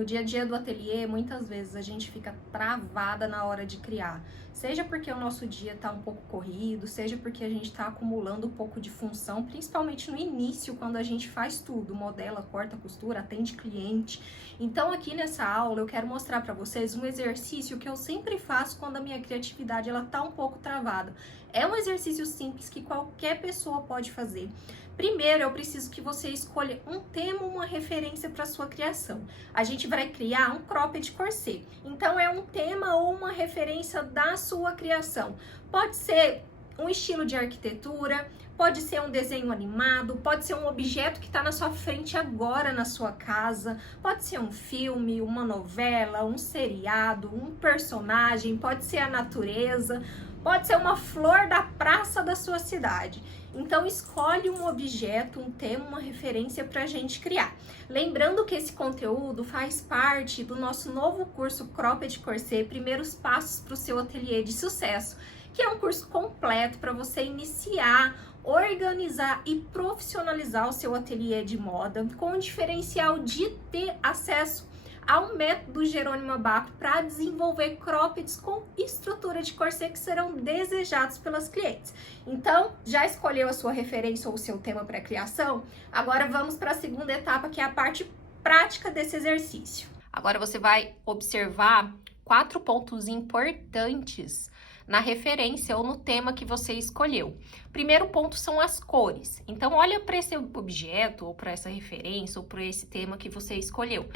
No dia a dia do ateliê, muitas vezes a gente fica travada na hora de criar. Seja porque o nosso dia está um pouco corrido, seja porque a gente está acumulando um pouco de função, principalmente no início, quando a gente faz tudo, modela, corta, costura, atende cliente. Então aqui nessa aula eu quero mostrar para vocês um exercício que eu sempre faço quando a minha criatividade ela tá um pouco travada. É um exercício simples que qualquer pessoa pode fazer. Primeiro, eu preciso que você escolha um tema, uma referência para sua criação. A gente vai criar um cropped corset. Então, é um tema ou uma referência da sua criação. Pode ser um estilo de arquitetura, pode ser um desenho animado, pode ser um objeto que está na sua frente agora na sua casa, pode ser um filme, uma novela, um seriado, um personagem, pode ser a natureza, pode ser uma flor da praça da sua cidade. Então, escolhe um objeto, um tema, uma referência para a gente criar. Lembrando que esse conteúdo faz parte do nosso novo curso Cropped Corset, Primeiros Passos para o seu Ateliê de Sucesso, que é um curso completo para você iniciar, organizar e profissionalizar o seu ateliê de moda, com o diferencial de ter acesso ao método Jerônimo Abaco para desenvolver croppeds com estrutura de corset que serão desejados pelas clientes. Então, já escolheu a sua referência ou o seu tema para criação? Agora vamos para a segunda etapa, que é a parte prática desse exercício. Agora você vai observar 4 pontos importantes na referência ou no tema que você escolheu. Primeiro ponto são as cores. Então, olha para esse objeto ou para essa referência ou para esse tema que você escolheu.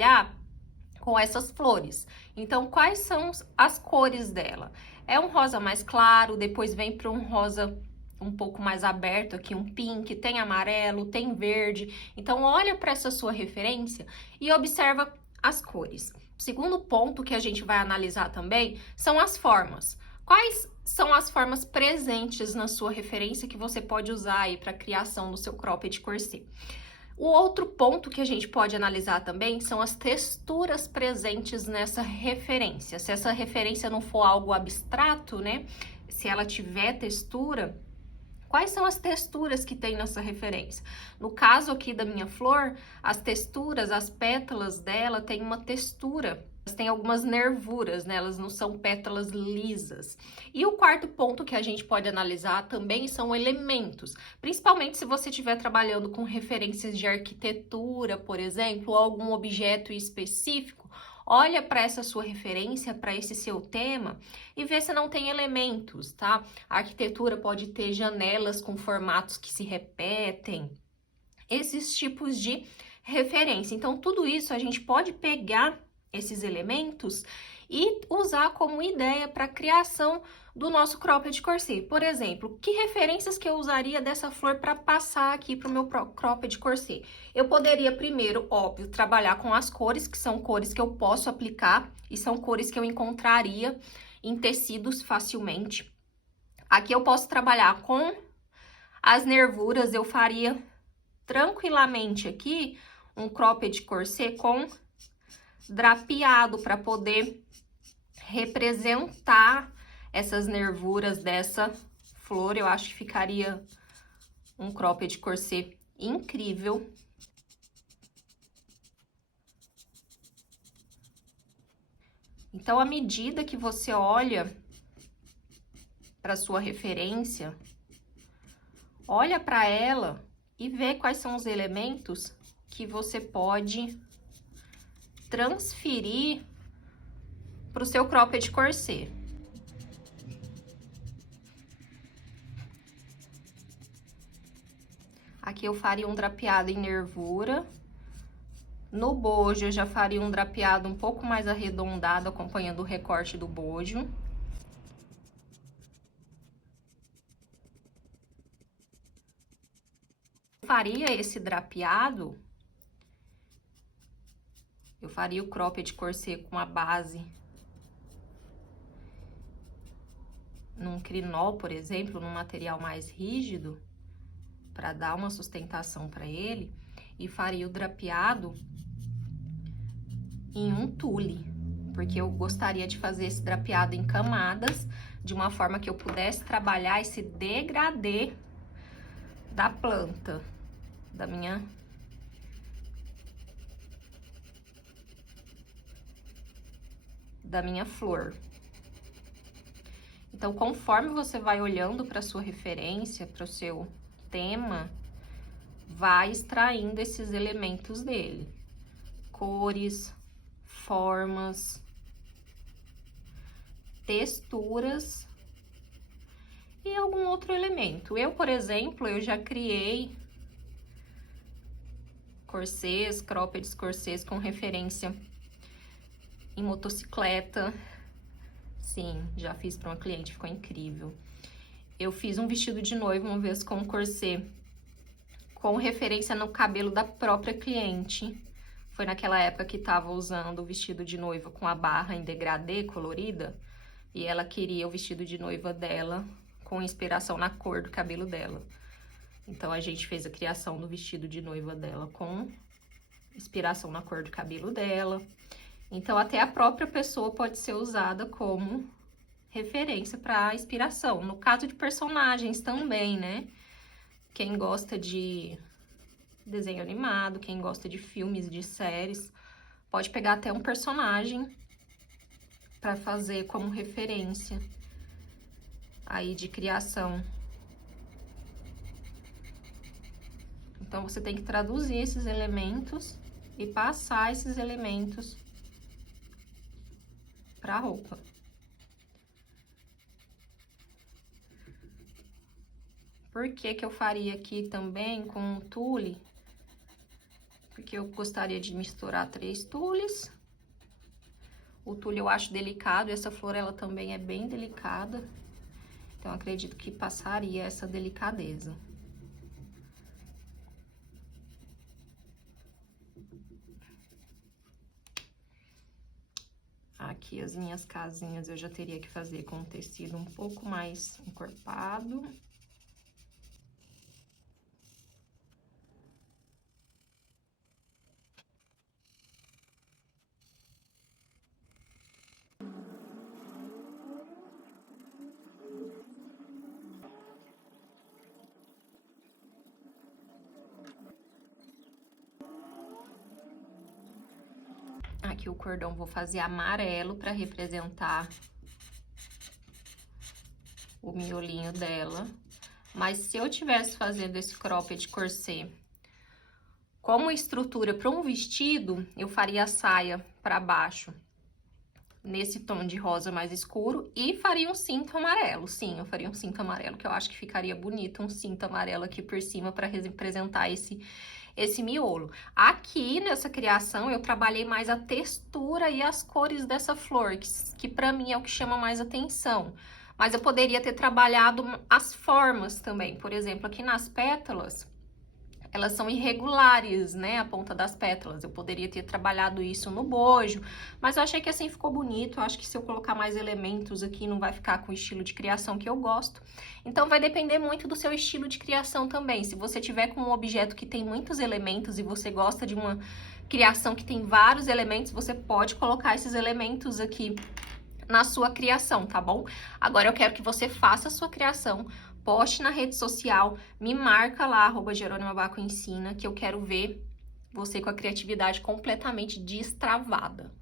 Com essas flores. Então, quais são as cores dela? É um rosa mais claro, depois vem para um rosa um pouco mais aberto aqui, um pink, tem amarelo, tem verde. Então, olha para essa sua referência e observa as cores. O segundo ponto que a gente vai analisar também são as formas. Quais são as formas presentes na sua referência que você pode usar aí para a criação do seu cropped corset? O outro ponto que a gente pode analisar também são as texturas presentes nessa referência. Se essa referência não for algo abstrato, né? Se ela tiver textura, quais são as texturas que tem nessa referência? No caso aqui da minha flor, as texturas, as pétalas dela têm uma textura. Elas têm algumas nervuras, né? Elas não são pétalas lisas. E o quarto ponto que a gente pode analisar também são elementos. Principalmente se você estiver trabalhando com referências de arquitetura, por exemplo, ou algum objeto específico, olha para essa sua referência, para esse seu tema e vê se não tem elementos, tá? A arquitetura pode ter janelas com formatos que se repetem, esses tipos de referência. Então, tudo isso a gente pode pegar esses elementos e usar como ideia para a criação do nosso cropped corset. Por exemplo, que referências que eu usaria dessa flor para passar aqui para o meu cropped corset? Eu poderia primeiro, óbvio, trabalhar com as cores, que são cores que eu posso aplicar e são cores que eu encontraria em tecidos facilmente. Aqui eu posso trabalhar com as nervuras, eu faria tranquilamente aqui um cropped corset com drapeado para poder representar essas nervuras dessa flor. Eu acho que ficaria um cropped corset incrível. Então, à medida que você olha para sua referência, olha para ela e vê quais são os elementos que você pode transferir para o seu cropped corset. Aqui eu faria um drapeado em nervura. No bojo eu já faria um drapeado um pouco mais arredondado, acompanhando o recorte do bojo. Faria esse drapeado, eu faria o cropped corset com a base num crinol, por exemplo, num material mais rígido, para dar uma sustentação para ele, e faria o drapeado em um tule, porque eu gostaria de fazer esse drapeado em camadas, de uma forma que eu pudesse trabalhar esse degradê da planta, da minha da minha flor. Então, conforme você vai olhando para sua referência, para o seu tema, vai extraindo esses elementos dele. Cores, formas, texturas e algum outro elemento. Eu, por exemplo, eu já criei corsês, cropped corsês com referência em motocicleta. Sim, já fiz para uma cliente, ficou incrível. Eu fiz um vestido de noiva uma vez com corset, com referência no cabelo da própria cliente. Foi naquela época que tava usando o vestido de noiva com a barra em degradê colorida, e ela queria o vestido de noiva dela com inspiração na cor do cabelo dela. Então, a gente fez a criação do vestido de noiva dela com inspiração na cor do cabelo dela. Então, até a própria pessoa pode ser usada como referência para inspiração. No caso de personagens também, né? Quem gosta de desenho animado, quem gosta de filmes, de séries, pode pegar até um personagem para fazer como referência aí de criação. Então, você tem que traduzir esses elementos e passar esses elementos para a roupa. Por que que eu faria aqui também com tule? Porque eu gostaria de misturar 3 tules. O tule eu acho delicado, essa flor ela também é bem delicada. Então, acredito que passaria essa delicadeza. Aqui as minhas casinhas eu já teria que fazer com um tecido um pouco mais encorpado. Aqui o cordão vou fazer amarelo para representar o miolinho dela. Mas se eu tivesse fazendo esse cropped corset como estrutura para um vestido, eu faria a saia para baixo nesse tom de rosa mais escuro e faria um cinto amarelo. Sim, eu faria um cinto amarelo, que eu acho que ficaria bonito um cinto amarelo aqui por cima para representar esse miolo. Aqui nessa criação eu trabalhei mais a textura e as cores dessa flor, que para mim é o que chama mais atenção. Mas eu poderia ter trabalhado as formas também. Por exemplo, aqui nas pétalas, elas são irregulares, né, a ponta das pétalas. Eu poderia ter trabalhado isso no bojo, mas eu achei que assim ficou bonito. Eu acho que se eu colocar mais elementos aqui, não vai ficar com o estilo de criação que eu gosto. Então, vai depender muito do seu estilo de criação também. Se você tiver com um objeto que tem muitos elementos e você gosta de uma criação que tem vários elementos, você pode colocar esses elementos aqui na sua criação, tá bom? Agora, eu quero que você faça a sua criação, poste na rede social, me marca lá, @JerônimaBacoEnsina, que eu quero ver você com a criatividade completamente destravada.